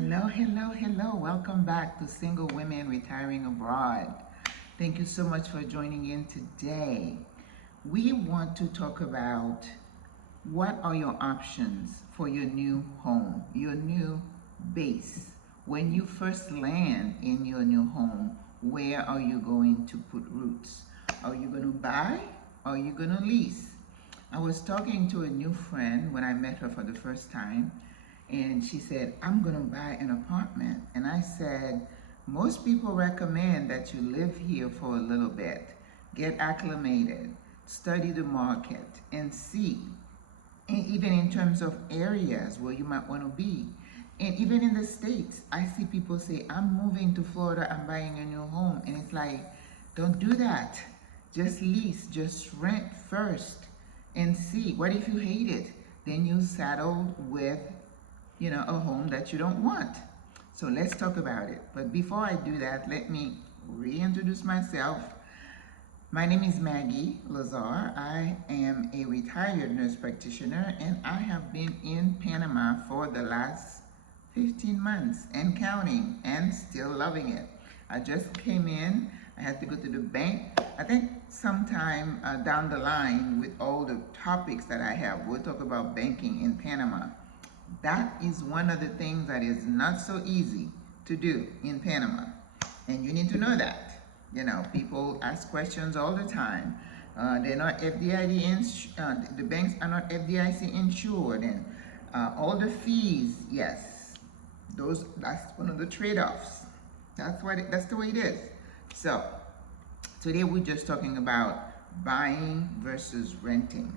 Hello, hello, hello. Welcome back to Single Women Retiring Abroad. Thank you so much for joining in today. We want to talk about what are your options for your new home, your new base. When you first land in your new home, where are you going to put roots? Are you going to buy? Or are you going to lease? I was talking to a new friend when I met her for the first time, and she said, I'm going to buy an apartment. And I said, most people recommend that you live here for a little bit, get acclimated, study the market, and see. And even in terms of areas where you might want to be. And even in the States, I see people say, I'm moving to Florida, I'm buying a new home. And it's like, don't do that. Just lease, just rent first and see. What if you hate it? Then you settle with a home that you don't want. So let's talk about it. But before I do that, let me reintroduce myself. My name is Maggie Lazar. I am a retired nurse practitioner, and I have been in Panama for the last 15 months and counting, and still loving it. I just came in. I had to go to the bank. I think sometime down the line, with all the topics that I have, we'll talk about banking in Panama. That is one of the things that is not so easy to do in Panama. And you need to know that. People ask questions all the time. They're not FDIC, the banks are not FDIC insured, and all the fees, yes, that's one of the trade-offs. That's the way it is. So today we're just talking about buying versus renting.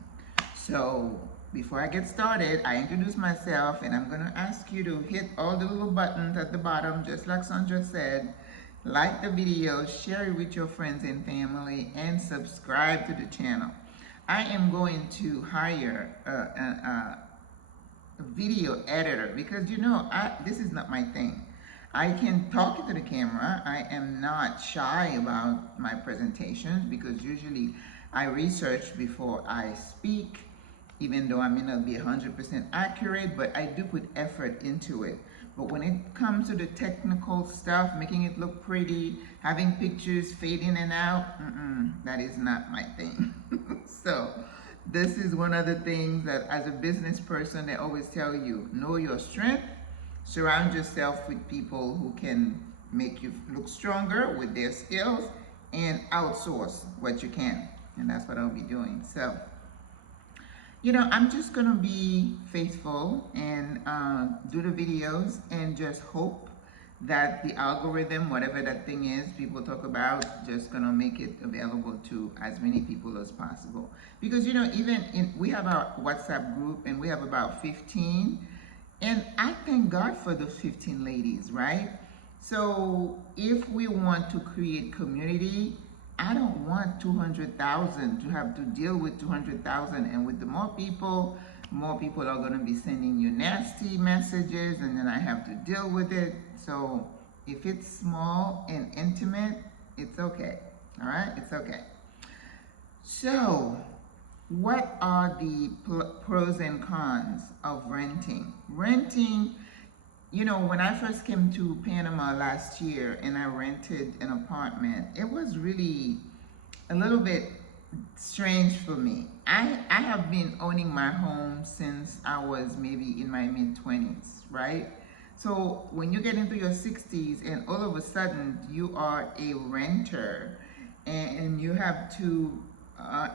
So before I get started, I introduce myself, and I'm going to ask you to hit all the little buttons at the bottom, just like Sandra said. Like the video, share it with your friends and family, and subscribe to the channel. I am going to hire a video editor because this is not my thing. I can talk into the camera. I am not shy about my presentations because usually I research before I speak, even though I may not be 100% accurate, but I do put effort into it. But when it comes to the technical stuff, making it look pretty, having pictures fade in and out, that is not my thing. So this is one of the things that as a business person, they always tell you, know your strength, surround yourself with people who can make you look stronger with their skills, and outsource what you can. And that's what I'll be doing. So I'm just gonna be faithful and do the videos and just hope that the algorithm, whatever that thing is people talk about, just gonna make it available to as many people as possible. Because we have our WhatsApp group, and we have about 15, and I thank God for those 15 ladies, right? So if we want to create community, I don't want 200,000 to have to deal with 200,000. And with the more people are going to be sending you nasty messages, and then I have to deal with it. So if it's small and intimate, it's okay. All right, it's okay. So what are the pros and cons of renting? Renting, when I first came to Panama last year and I rented an apartment, it was really a little bit strange for me. I have been owning my home since I was maybe in my mid-20s, right? So when you get into your 60s and all of a sudden you are a renter and you have to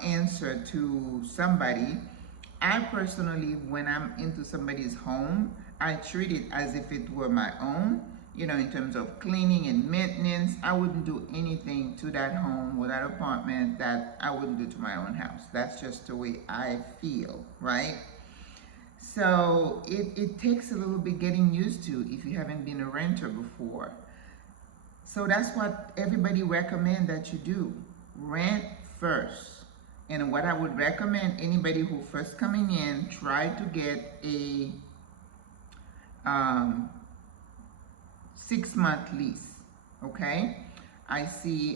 answer to somebody, I personally, when I'm into somebody's home, I treat it as if it were my own, in terms of cleaning and maintenance. I wouldn't do anything to that home or that apartment that I wouldn't do to my own house. That's just the way I feel, right? So it takes a little bit getting used to if you haven't been a renter before. So that's what everybody recommend that you do. Rent first. And what I would recommend anybody who first coming in, try to get a 6-month lease, okay? I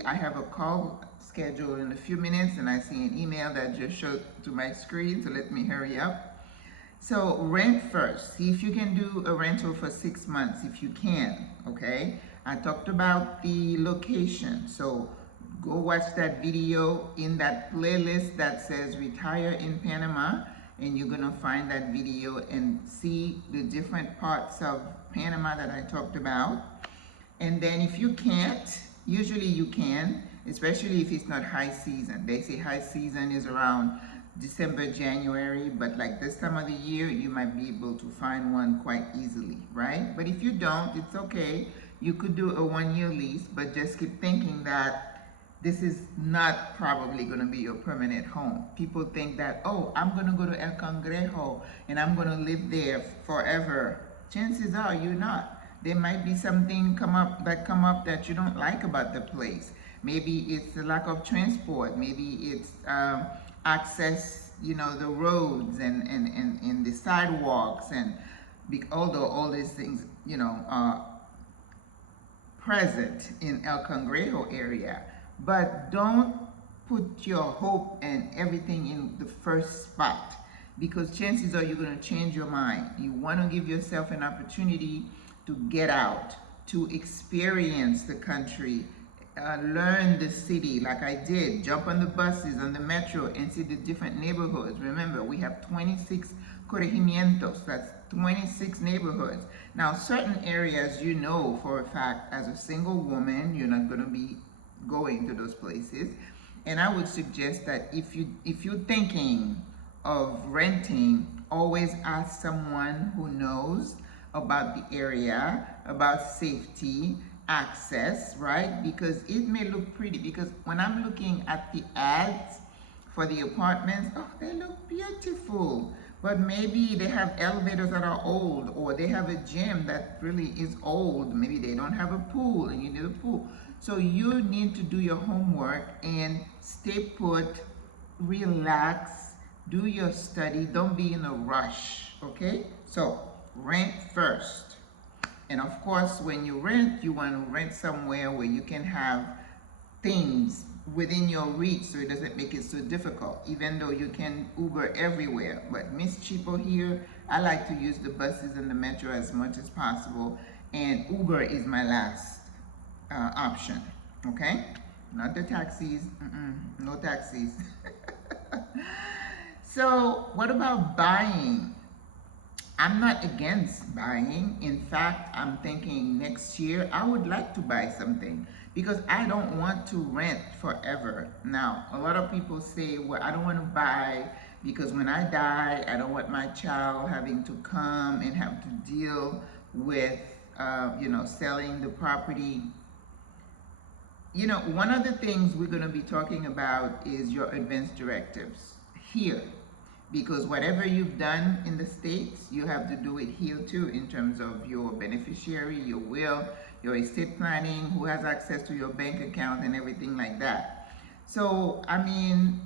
have a call scheduled in a few minutes, and I see an email that just showed to my screen, so let me hurry up. So rent first. See if you can do a rental for 6 months, if you can, okay? I talked about the location. So go watch that video in that playlist that says Retire in Panama, and you're gonna find that video and see the different parts of Panama that I talked about. And then if you can't, usually you can, especially if it's not high season. They say high season is around December, January, but like this time of the year, you might be able to find one quite easily, right? But if you don't, it's okay. You could do a 1-year lease, but just keep thinking that this is not probably going to be your permanent home. People think that, oh, I'm going to go to El Cangrejo and I'm going to live there forever. Chances are you're not. There might be something come up that you don't like about the place. Maybe it's the lack of transport. Maybe it's access, you know, the roads and the sidewalks, and although all these things, you know, are present in El Cangrejo area, but don't put your hope and everything in the first spot, because chances are you're going to change your mind. You want to give yourself an opportunity to get out, to experience the country, learn the city like I did, jump on the buses, on the metro, and see the different neighborhoods. Remember, we have 26 corregimientos, that's 26 neighborhoods. Now, certain areas, you know for a fact, as a single woman, you're not going to be going to those places. And I would suggest that if you're thinking of renting, always ask someone who knows about the area, about safety, access, right? Because it may look pretty, because when I'm looking at the ads for the apartments, oh, they look beautiful, but maybe they have elevators that are old, or they have a gym that really is old. Maybe they don't have a pool and you need a pool. So you need to do your homework and stay put, relax, do your study, don't be in a rush, okay? So rent first. And of course, when you rent, you want to rent somewhere where you can have things within your reach, so it doesn't make it so difficult, even though you can Uber everywhere. But Miss Cheapo here, I like to use the buses and the metro as much as possible, and Uber is my last option, okay? Not the taxis, no taxis. So what about buying? I'm not against buying. In fact, I'm thinking next year I would like to buy something, because I don't want to rent forever. Now, a lot of people say, well, I don't want to buy because when I die, I don't want my child having to come and have to deal with, you know, selling the property. You know, one of the things we're going to be talking about is your advance directives here. Because whatever you've done in the States, you have to do it here too, in terms of your beneficiary, your will, your estate planning, who has access to your bank account and everything like that. So, I mean,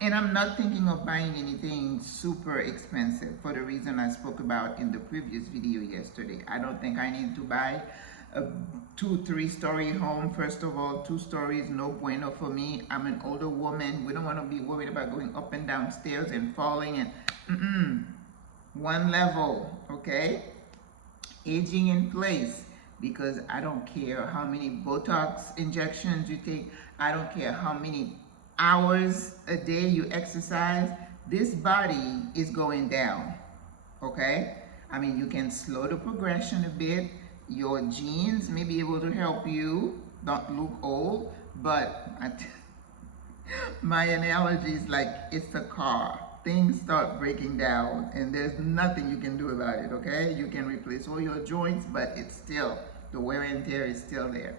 and I'm not thinking of buying anything super expensive for the reason I spoke about in the previous video yesterday. I don't think I need to buy a 2-3 story home. First of all, 2 stories, no bueno for me. I'm an older woman. We don't want to be worried about going up and down stairs and falling, and one level, okay? Aging in place, because I don't care how many Botox injections you take. I don't care how many hours a day you exercise. This body is going down, okay? I mean, you can slow the progression a bit. Your genes may be able to help you don't look old, but my analogy is like it's a car. Things start breaking down and there's nothing you can do about it, okay? You can replace all your joints, but it's still, the wear and tear is still there.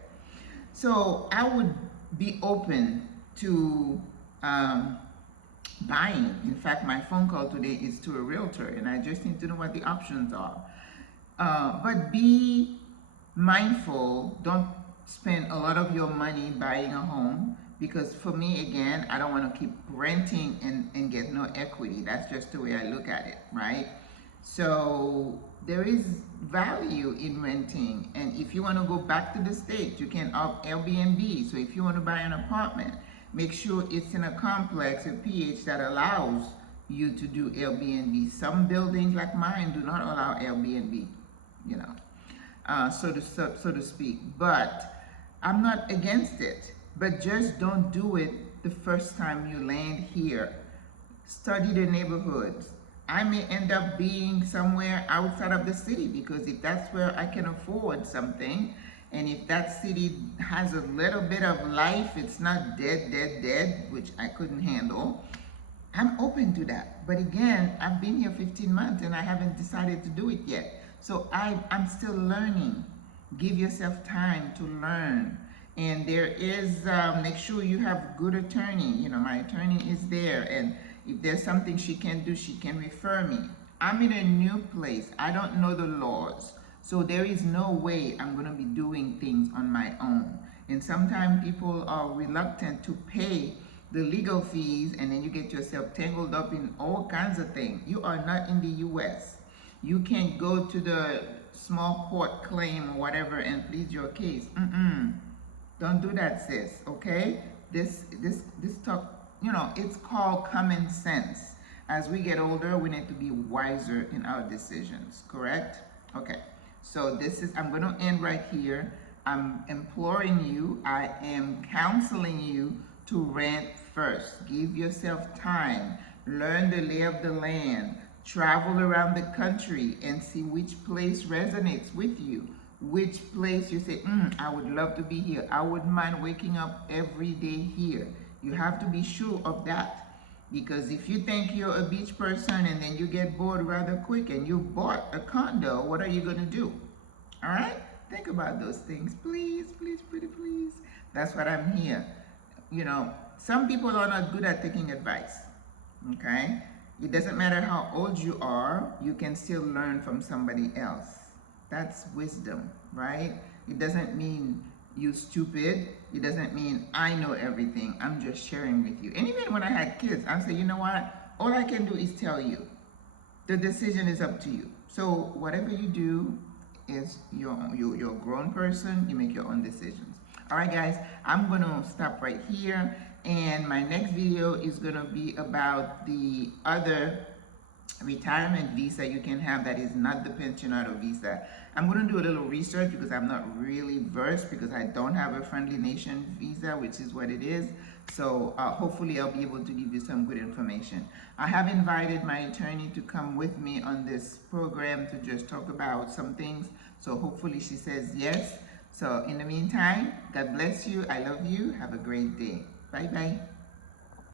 So I would be open to buying. In fact, my phone call today is to a realtor, and I just need to know what the options are. But be mindful, don't spend a lot of your money buying a home, because for me, again, I don't want to keep renting and get no equity. That's just the way I look at it, right? So there is value in renting, and if you want to go back to the States, you can opt Airbnb. So if you want to buy an apartment, make sure it's in a complex, a PH that allows you to do Airbnb. Some buildings like mine do not allow Airbnb, you know, so to speak. But I'm not against it. But just don't do it the first time you land here. Study the neighborhoods. I may end up being somewhere outside of the city, because if that's where I can afford something, and if that city has a little bit of life, it's not dead, which I couldn't handle, I'm open to that. But again, I've been here 15 months and I haven't decided to do it yet. So I'm still learning. Give yourself time to learn. And there is, make sure you have good attorney. You know, my attorney is there, and if there's something she can do, she can refer me. I'm in a new place. I don't know the laws. So there is no way I'm gonna be doing things on my own. And sometimes people are reluctant to pay the legal fees, and then you get yourself tangled up in all kinds of things. You are not in the US. You can't go to the small court claim or whatever and plead your case. Don't do that, sis, okay? This talk, you know, it's called common sense. As we get older, we need to be wiser in our decisions, correct? Okay, so I'm gonna end right here. I'm imploring you, I am counseling you to rent first. Give yourself time, learn the lay of the land, travel around the country and see which place resonates with you. Which place you say, I would love to be here. I wouldn't mind waking up every day here. You have to be sure of that. Because if you think you're a beach person and then you get bored rather quick and you bought a condo, what are you gonna do? All right? Think about those things, please, please, pretty please. That's what I'm here. You know, some people are not good at taking advice, okay? It doesn't matter how old you are, you can still learn from somebody else. That's wisdom, right? It doesn't mean you stupid. It doesn't mean I know everything. I'm just sharing with you. And even when I had kids, I say, you know what? All I can do is tell you. The decision is up to you. So whatever you do is you're a grown person. You make your own decisions. All right, guys. I'm gonna stop right here, and my next video is gonna be about the other retirement visa you can have that is not the pensioner visa. I'm going to do a little research because I'm not really versed, because I don't have a friendly nation visa, which is what it is. So hopefully I'll be able to give you some good information. I have invited my attorney to come with me on this program to just talk about some things. So hopefully she says yes. So in the meantime, God bless you. I love you. Have a great day. Bye-bye.